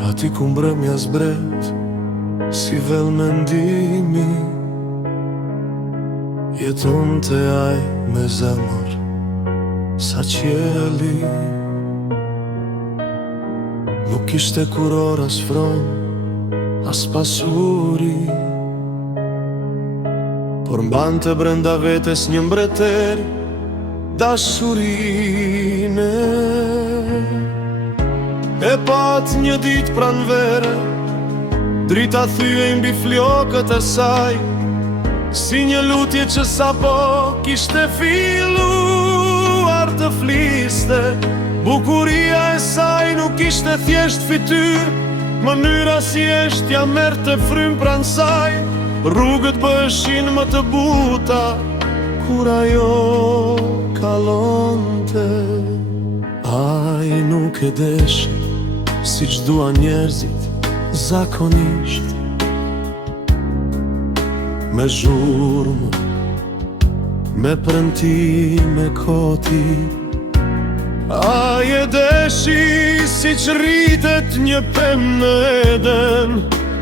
Ati ku mbrëmja zbret si vel mendimi, jeton të aj me zemër sa qjeli. Nuk ishte kuror as fron, as pasuri, por mbante brenda vetes një mbretër dashurine. E pat një dit pranvere, drita thyej mbi flokët e saj, si një lutje që sapo kishte filluar të fliste. Bukuria e saj nuk ishte thjesht fytyr, mënyra si eshtja merrte frym pran saj. Rrugët bëheshin më të buta kur ajo kalonte. Ai nuk e desh si që dua njerëzit zakonisht, me zhurmë, me premtime koti. Ai e deshi si që rritet një pem në Eden,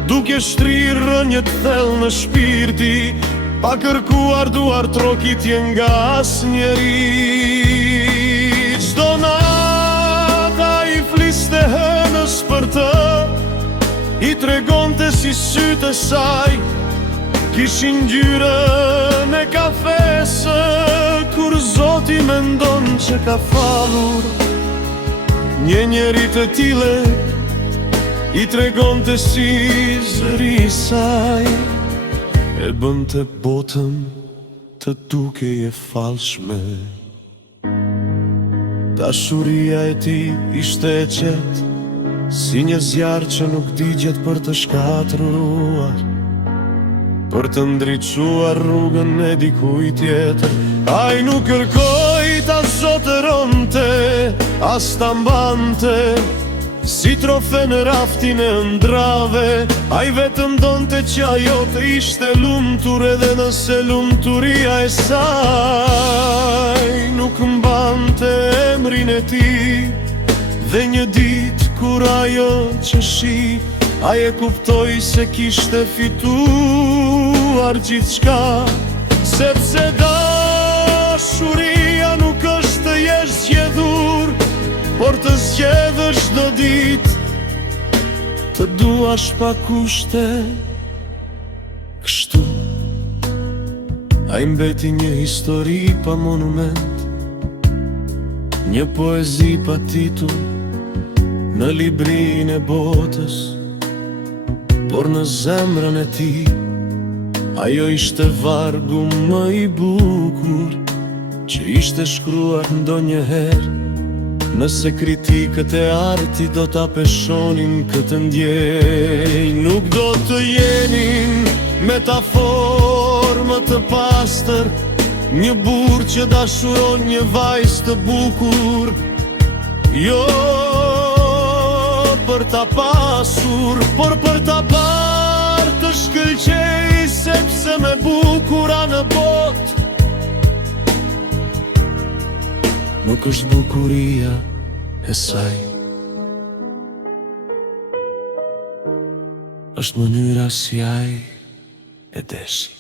duke shtrirë një të thellë në shpirti, pa kërkuar duar trokitje nga asnjëri. Çdo natë ai fliste hënës për të, i tregonte si sytë e saj kishin ngjyrën e kafesë. Kur Zoti mendon që ka fallur një njeri të tillë, i tregonte si zëri i saj, e bënte botën të dukej e falshme. Dashuria e tij ishte e qetë, si një zjarr që nuk digjet për të shkatëruar, për të ndriçuar rrugën e dikujt tjetër. Ai nuk kërkoi ta zotëronte, as ta mbante si trofe në raftin e ëndrave. Ai vetëm donte që ajo të ishte lumtur, edhe nëse lumturia e saj nuk mbante emrin e tij. Dhe një ditë kur ajo që shih, ai e kuptoi se kishte fituar gjithçka, sepse dashuria nuk është të jesh zgjedhur, por të zgjedhësh çdo ditë të duash pa kushte. Kështu ai mbeti një histori pa monument, një poezi pa titull në librin e botës, por në zemrën e tij ajo ishte vargu më i bukur që ishte shkruar ndonjëherë. Nëse kritikët e artit do ta peshonin këtë ndjenjë, nuk do të jenin metaforë më të pastër, një burr që dashuron një vajzë të bukur, jo për ta pasur, por për ta parë të shkëlqej, sepse me bukura në botë nuk është bukuria e saj, është mënyra si ai e deshi.